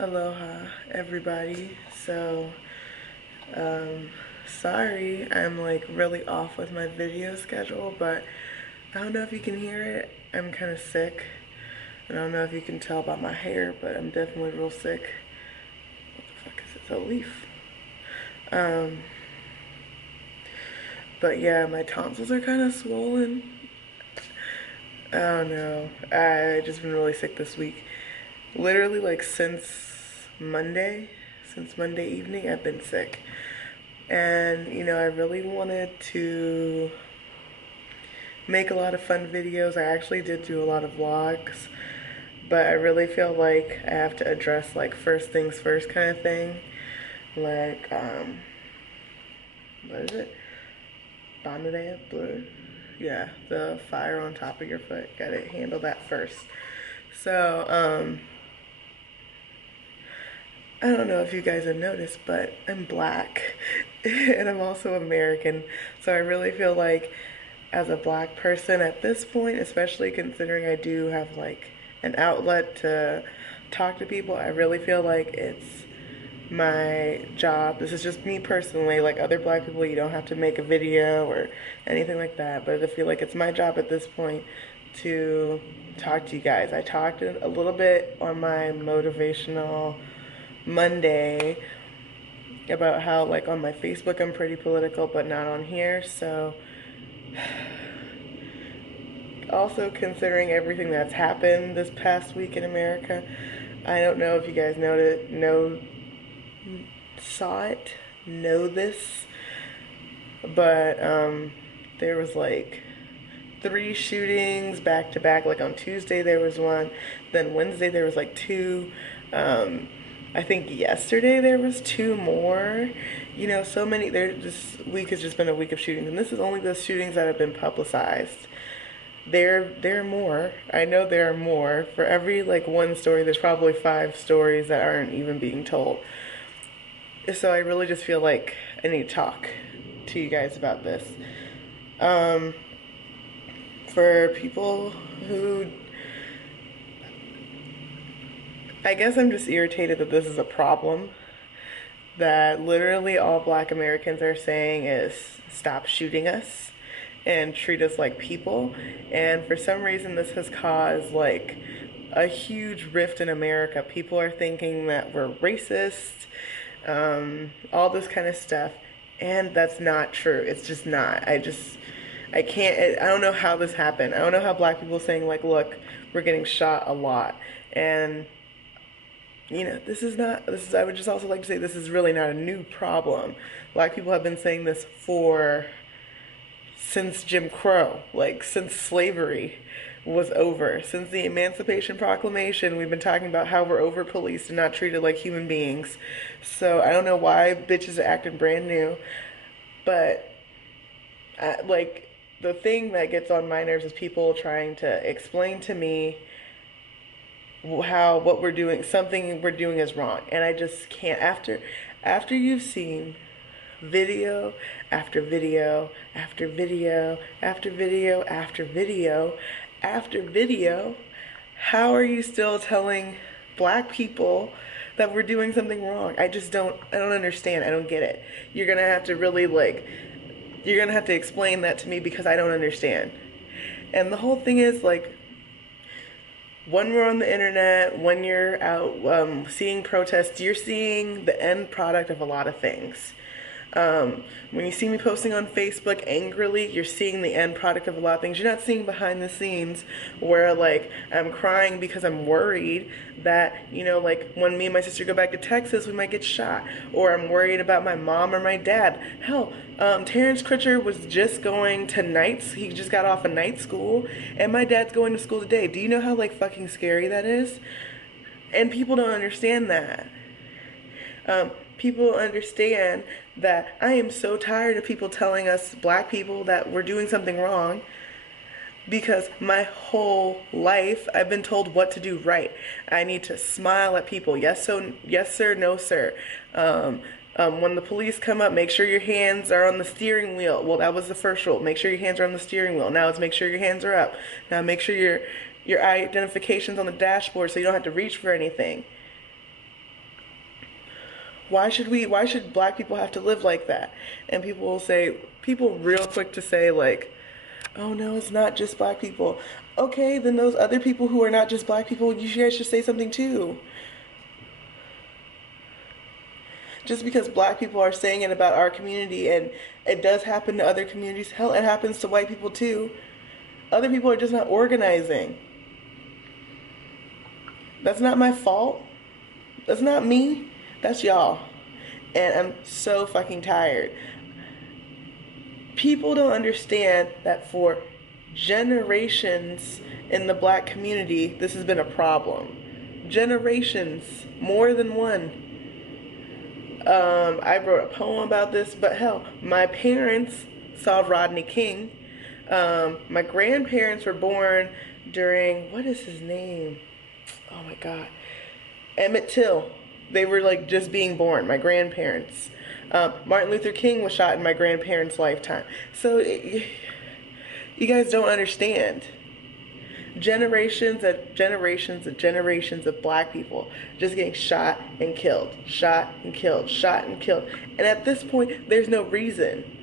Aloha, everybody. Um, Sorry, I'm like really off with my video schedule, but I don't know if you can hear it. I'm kind of sick. I don't know if you can tell by my hair, but I'm definitely real sick. What the fuck is it? It's a leaf. Um, but yeah, my tonsils are kind of swollen. I don't know. I just been really sick this week. Literally, like Monday, since Monday evening, I've been sick. And, I really wanted to make a lot of fun videos. I actually did do a lot of vlogs, but I really feel like I have to address like first things first kind of thing. Like, what is it? Bandere blue? Yeah, the fire on top of your foot. Gotta handle that first. So, I don't know if you guys have noticed, but I'm black and I'm also American. So I really feel like as a black person at this point, especially considering I do have like an outlet to talk to people, I really feel like it's my job. This is just me personally. Like other black people, you don't have to make a video or anything like that. But I feel like it's my job at this point to talk to you guys. I talked a little bit on my motivational Monday about how like on my Facebook I'm pretty political but not on here. So also considering everything that's happened this past week in America, I don't know if you guys saw it, know this, but there was like 3 shootings back to back. Like on Tuesday there was one, then Wednesday there was like two. I think yesterday there was two more. So many. This week has just been a week of shootings, and this is only the shootings that have been publicized. There are more. I know there are more. For every like one story, there's probably 5 stories that aren't even being told. So I really just feel like I need to talk to you guys about this. Um, for people who, I guess I'm just irritated that this is a problem. That literally all black Americans are saying is stop shooting us and treat us like people. And for some reason, this has caused like a huge rift in America. People are thinking that we're racist, all this kind of stuff. And that's not true. It's just not. I can't, I don't know how this happened. I don't know how black people are saying, like, look, we're getting shot a lot. And I would just also like to say this is really not a new problem. Black people have been saying this since Jim Crow, like since slavery was over. Since the Emancipation Proclamation, we've been talking about how we're over policed and not treated like human beings. So I don't know why bitches are acting brand new, but like the thing that gets on my nerves is people trying to explain to me how what we're doing, something we're doing is wrong, and I just can't. After you've seen video after video after video after video after video after video, how are you still telling black people that we're doing something wrong? I don't understand. I don't get it. You're gonna have to really like, you're gonna have to explain that to me because I don't understand. And the whole thing is like, when we're on the internet, when you're out seeing protests, you're seeing the end product of a lot of things. When you see me posting on Facebook angrily, you're seeing the end product of a lot of things. You're not seeing behind the scenes where like I'm crying because I'm worried that, like when me and my sister go back to Texas, we might get shot. Or I'm worried about my mom or my dad. Hell, Terrence Crutcher was just going to nights. He just got off of night school. And my dad's going to school today. Do you know how like fucking scary that is? And people don't understand that. People understand that I am so tired of people telling us black people that we're doing something wrong, because my whole life I've been told what to do right. I need to smile at people. Yes, so yes, sir, no, sir. When the police come up, make sure your hands are on the steering wheel. Well, that was the first rule. Make sure your hands are on the steering wheel. Now it's make sure your hands are up. Now make sure your identification's on the dashboard so you don't have to reach for anything. why should black people have to live like that? And people real quick to say like, oh no, it's not just black people. Okay, then those other people who are not just black people, you guys should say something too. Just because black people are saying it about our community, and it does happen to other communities, hell, it happens to white people too. Other people are just not organizing. That's not my fault. That's not me. That's y'all. And I'm so fucking tired. People don't understand that for generations in the black community, this has been a problem. Generations, more than one. I wrote a poem about this, but hell, my parents saw Rodney King. My grandparents were born during, what is his name? Oh my God. Emmett Till. They were like just being born, my grandparents. Martin Luther King was shot in my grandparents' lifetime. So you guys don't understand. Generations of black people just getting shot and killed, shot and killed, shot and killed. And at this point, there's no reason.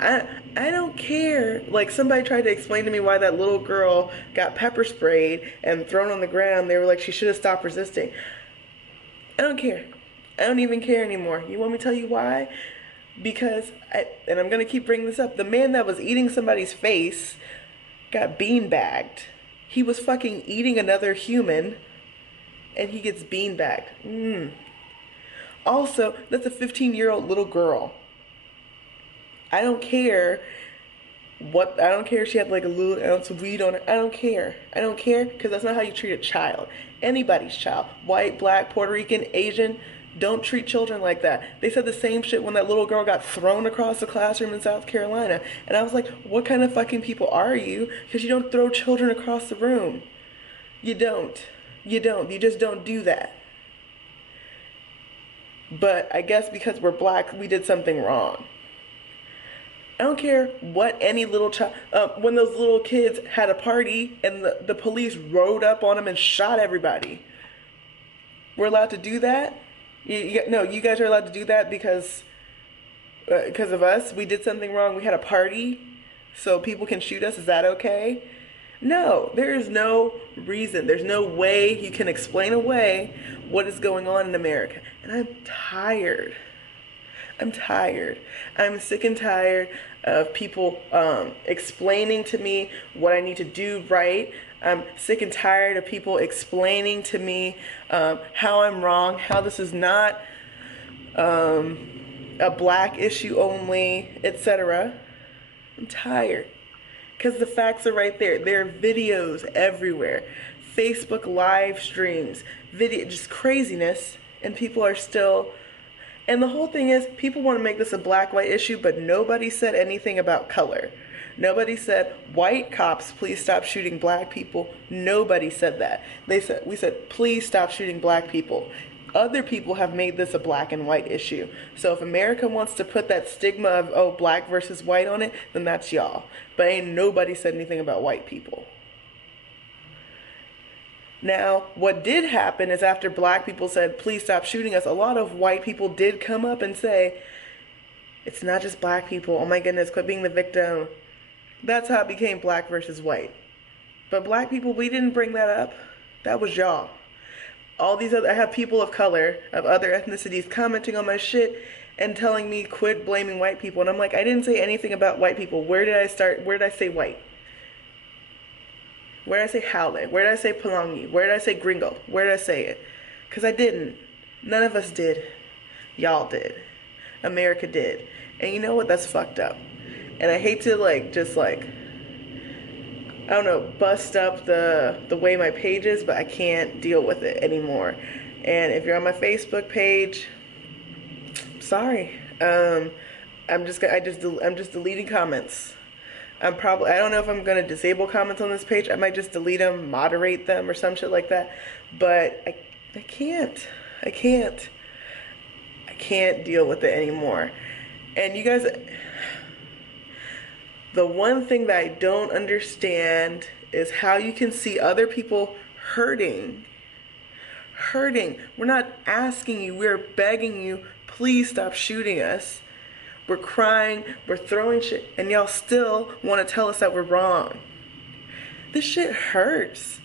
I don't care. Like, somebody tried to explain to me why that little girl got pepper sprayed and thrown on the ground. They were like, she should have stopped resisting. I don't care. I don't even care anymore. You want me to tell you why? Because, and I'm going to keep bringing this up, the man that was eating somebody's face got beanbagged. He was fucking eating another human, and he gets beanbagged. Also, that's a 15-year-old little girl. I don't care if she had like a little ounce of weed on her. I don't care. I don't care, because that's not how you treat a child. Anybody's child. White, black, Puerto Rican, Asian. Don't treat children like that. They said the same shit when that little girl got thrown across the classroom in South Carolina. And I was like, what kind of fucking people are you? Because you don't throw children across the room. You don't. You just don't do that. But I guess because we're black, we did something wrong. I don't care what any little child... when those little kids had a party and the police rode up on them and shot everybody. We're allowed to do that? No, you guys are allowed to do that because of us? We did something wrong. We had a party so people can shoot us. Is that okay? No, there is no reason. There's no way you can explain away what is going on in America. And I'm tired. I'm sick and tired of people explaining to me what I need to do right. I'm sick and tired of people explaining to me how I'm wrong, how this is not a black issue only, etc. I'm tired. Because the facts are right there. There are videos everywhere. Facebook live streams, just craziness, and people are still... And the whole thing is, people want to make this a black-white issue, but nobody said anything about color. Nobody said, white cops, please stop shooting black people. Nobody said that. We said, please stop shooting black people. Other people have made this a black and white issue. So if America wants to put that stigma of, oh, black versus white on it, then that's y'all. But ain't nobody said anything about white people. Now, what did happen is after black people said, please stop shooting us, a lot of white people did come up and say, it's not just black people. Oh my goodness, quit being the victim. That's how it became black versus white. But black people, we didn't bring that up. That was y'all. I have people of color, of other ethnicities, commenting on my shit and telling me quit blaming white people. And I'm like, I didn't say anything about white people. Where did I start? Where did I say white? Where did I say Haole? Where did I say Palangi? Where did I say Gringo? Where did I say it? Because I didn't. None of us did. Y'all did. America did. And you know what? That's fucked up. And I hate to I don't know, bust up the way my page is, but I can't deal with it anymore. And if you're on my Facebook page, sorry. I'm just deleting comments. I don't know if I'm going to disable comments on this page. I might just delete them, moderate them, or some shit like that. But I can't deal with it anymore. And you guys, the one thing that I don't understand is how you can see other people hurting hurting. We're not asking you, we're begging you, please stop shooting us. We're crying, we're throwing shit, and y'all still want to tell us that we're wrong. This shit hurts.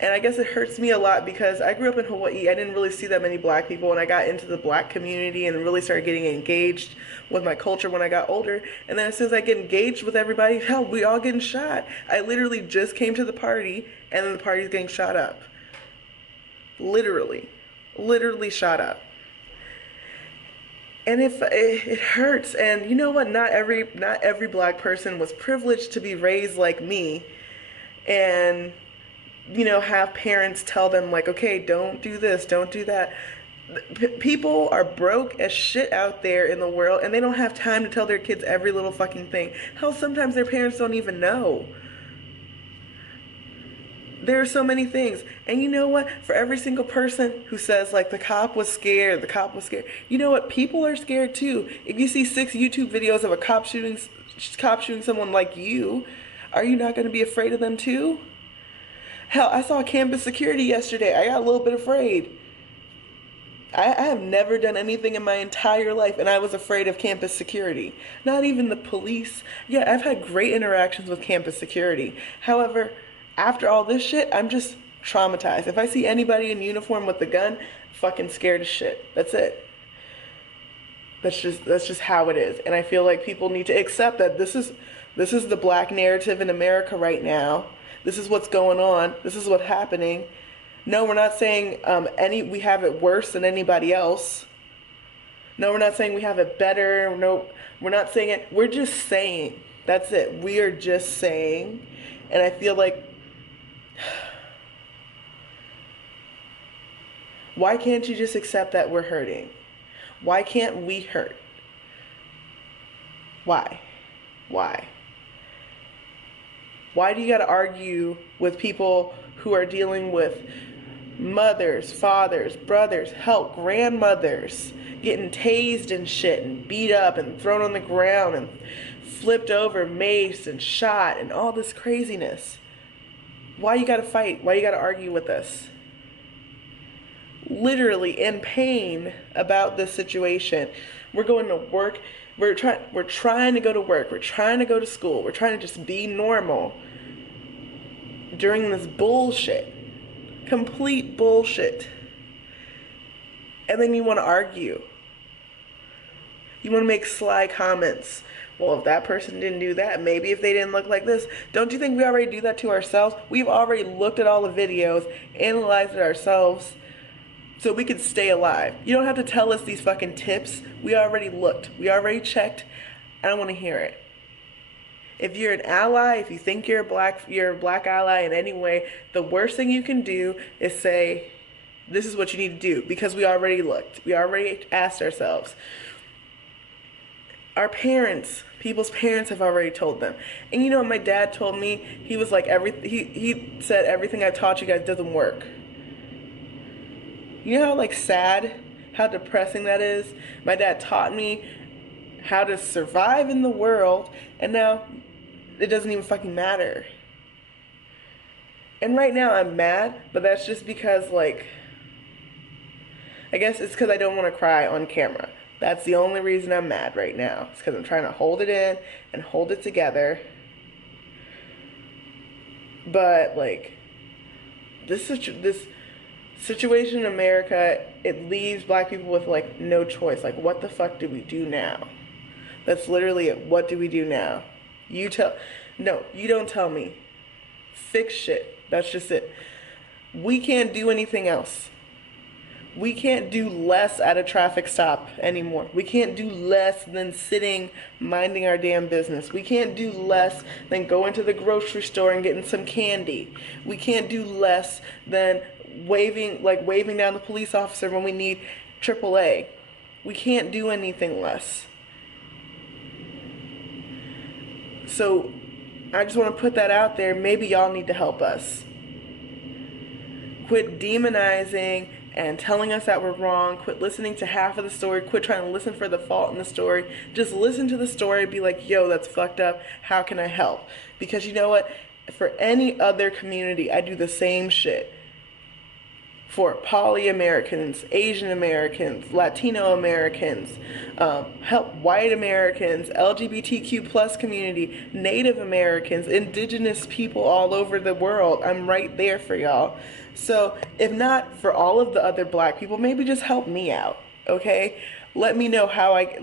And I guess it hurts me a lot because I grew up in Hawaii. I didn't really see that many black people, and I got into the black community and really started getting engaged with my culture when I got older. And then as soon as I get engaged with everybody, hell, we all getting shot. I literally just came to the party, and then the party's getting shot up. Literally shot up. And if it hurts, and you know what? Not every black person was privileged to be raised like me, and have parents tell them like, okay, don't do this, don't do that. People are broke as shit out there in the world, and they don't have time to tell their kids every little fucking thing. Hell, sometimes their parents don't even know. There are so many things. And you know what? For every single person who says like the cop was scared, you know what? People are scared too. If you see 6 YouTube videos of a cop shooting someone like you, are you not going to be afraid of them too? Hell, I saw campus security yesterday. I got a little bit afraid. I have never done anything in my entire life, and I was afraid of campus security. Not even the police. Yeah, I've had great interactions with campus security. However, after all this shit, I'm just traumatized. If I see anybody in uniform with a gun, fucking scared as shit. That's it. That's just how it is. And I feel like people need to accept that this is the black narrative in America right now. This is what's going on. This is what's happening. No, we're not saying we have it worse than anybody else. No, we're not saying we have it better. No, we're not saying it. We're just saying. That's it. We are just saying. And I feel like, why can't you just accept that we're hurting? Why can't we hurt? Why? Why do you gotta argue with people who are dealing with mothers, fathers, brothers, hell, grandmothers getting tased and shit and beat up and thrown on the ground and flipped over, maced and shot and all this craziness? Why you gotta fight? Why you gotta argue with us? Literally in pain about this situation. We're going to work. We're trying to go to work. We're trying to go to school. We're trying to just be normal during this bullshit. Complete bullshit. And then you want to argue. You want to make sly comments. Well, if that person didn't do that, maybe if they didn't look like this. Don't you think we already do that to ourselves? We've already looked at all the videos, analyzed it ourselves, so we could stay alive. You don't have to tell us these fucking tips. We already looked. We already checked. I don't want to hear it. If you're an ally, if you think you're a black ally in any way, the worst thing you can do is say, this is what you need to do, because we already looked. We already asked ourselves. Our parents, people's parents have already told them. And you know what my dad told me? He was like, he said, everything I've taught you guys doesn't work. You know how like sad, how depressing that is? My dad taught me how to survive in the world, and now it doesn't even fucking matter. And right now I'm mad, but that's just because like, I guess it's because I don't want to cry on camera. That's the only reason I'm mad right now. It's because I'm trying to hold it in and hold it together. But like, this situation in America, it leaves black people with like no choice. Like, what the fuck do we do now? That's literally it. What do we do now? You don't tell me. Fix shit. That's just it. We can't do anything else. We can't do less at a traffic stop anymore. We can't do less than sitting, minding our damn business. We can't do less than going to the grocery store and getting some candy. We can't do less than waving down the police officer when we need AAA. We can't do anything less. So I just want to put that out there. Maybe y'all need to help us. Quit demonizing and telling us that we're wrong. Quit listening to half of the story. Quit trying to listen for the fault in the story. Just listen to the story and be like, yo, that's fucked up. How can I help? Because you know what? For any other community, I do the same shit. for poly Americans, Asian Americans, Latino Americans, help white Americans, LGBTQ plus community, Native Americans, indigenous people all over the world. I'm right there for y'all. So if not for all of the other black people, maybe just help me out, okay? Let me know how I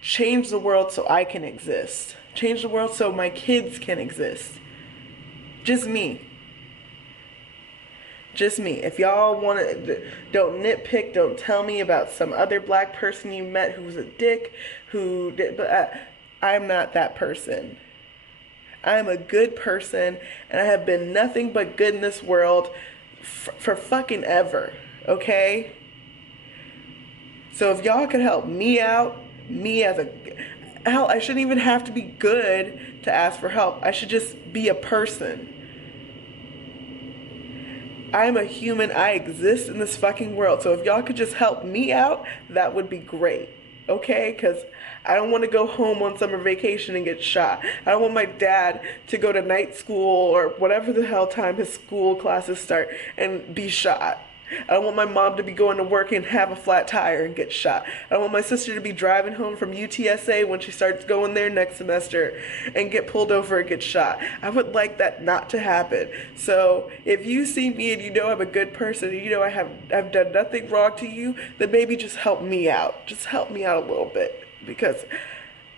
change the world so I can exist. Change the world so my kids can exist. Just me. Just me. If y'all want to, don't nitpick, don't tell me about some other black person you met who's a dick, who did, but I'm not that person. I'm a good person, and I have been nothing but good in this world for fucking ever, okay? So if y'all could help me out, me as a, hell, I shouldn't even have to be good to ask for help. I should just be a person. I'm a human. I exist in this fucking world. So if y'all could just help me out, that would be great. Okay? Because I don't want to go home on summer vacation and get shot. I don't want my dad to go to night school or whatever the hell time his school classes start and be shot. I don't want my mom to be going to work and have a flat tire and get shot. I don't want my sister to be driving home from UTSA when she starts going there next semester and get pulled over and get shot. I would like that not to happen. So if you see me and you know I'm a good person and you know I've done nothing wrong to you, then maybe just help me out. Just help me out a little bit, because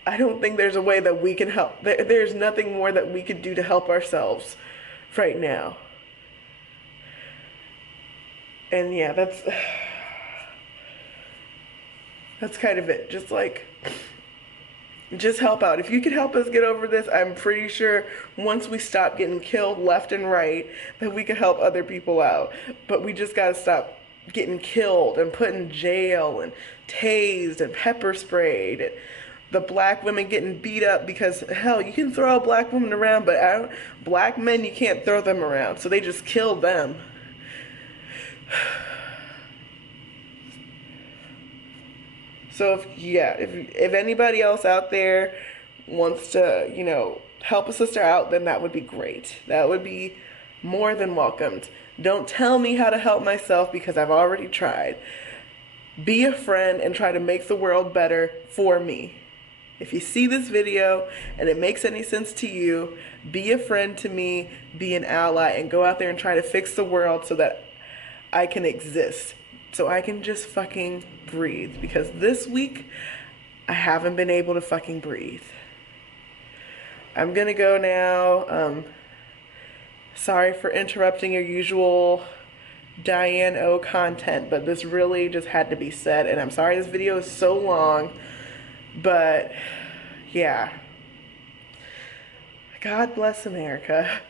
I don't think there's a way that we can help. There's nothing more that we can do to help ourselves right now. And yeah, that's kind of it. Just help out. If you could help us get over this, I'm pretty sure once we stop getting killed left and right, that we could help other people out. But we just gotta stop getting killed and put in jail and tased and pepper sprayed and the black women getting beat up because, hell, you can throw a black woman around, but black men, you can't throw them around. So they just killed them. So if anybody else out there wants to, help a sister out, then that would be great. That would be more than welcomed. Don't tell me how to help myself, because I've already tried. Be a friend and try to make the world better for me. If you see this video and it makes any sense to you, be a friend to me, be an ally, and go out there and try to fix the world so that I can exist, so I can just fucking breathe, because this week I haven't been able to fucking breathe. I'm gonna go now. Sorry for interrupting your usual Diane O content, but this really just had to be said, and I'm sorry this video is so long, but yeah. God bless America.